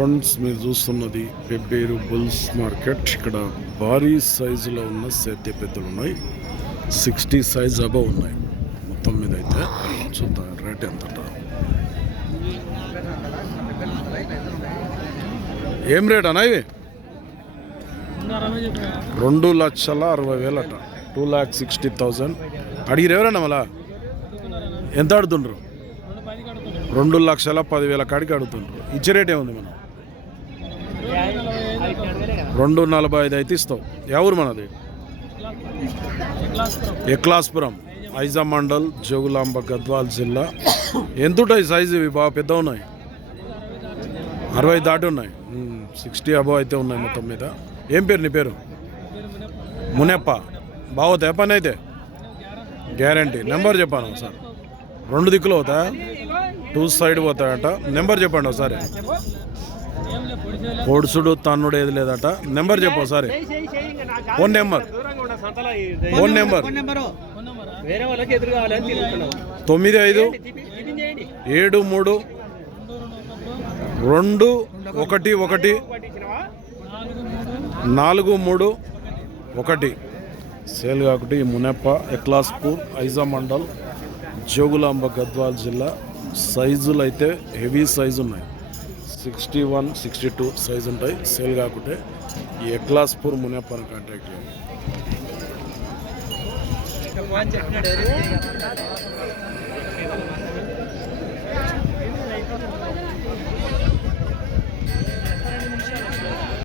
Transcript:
Friends, మీరు చూస్తున్నది Pebbair bulls market. ఇక్కడ భారీ సైజులో ఉన్న సేద్య పెద్దలు ఉన్నాయి. 60 సైజ్ అబవ్ ఉన్నాయి. మొత్తం మీద అయితే చూద్దాం రేట్ ఎంత. ఏం రేట్ అన్న ఇవి? 2,60,000 అట. 2,60,000 అడిగిరు ఎవరన్నా మళ్ళా? ఎంత అడుగుతుండ్రు? 2,10,000 కాడికి అడుగుతుండ్రు. ఇచ్చే రేట్ ఏముంది మనం? 2,45 అయితే ఇస్తావు. ఎవరు మనది? ఎక్లాస్పురం, ఐజా మండల్, జోగులాంబ, గద్వాల్ జిల్లా. ఎంత ఉంటాయి సైజు? ఇవి బాగా పెద్ద ఉన్నాయి. 60 దాటి ఉన్నాయి. 60 అబవ్ అయితే ఉన్నాయి మొత్తం మీద. ఏం పేరు నీ పేరు? మునెప్ప. బాగుతాయి పని అయితే? గ్యారంటీ. నెంబర్ చెప్పాను ఒకసారి. 2 దిక్కులు అవుతా, 2 సైడ్ పోతాయట. నెంబర్ చెప్పండి ఒకసారి. పొడుసుడు తన్నుడు ఏది లేదట. నెంబర్ చెప్పు ఒకసారి. Phone number 9573214341. సేల్ కాకుండా ఈ మునెప్ప, ఎక్లాస్పూర్, ఐజా మండల్, జోగులాంబ, గద్వాల్ జిల్లా. సైజులు అయితే హెవీ సైజు ఉన్నాయి. 61, 62 సైజు ఉంటాయి. సేల్ కాకుంటే ఈ ఎక్లాస్పూర్ మునెప్పని కాంటాక్ట్ చేయండి.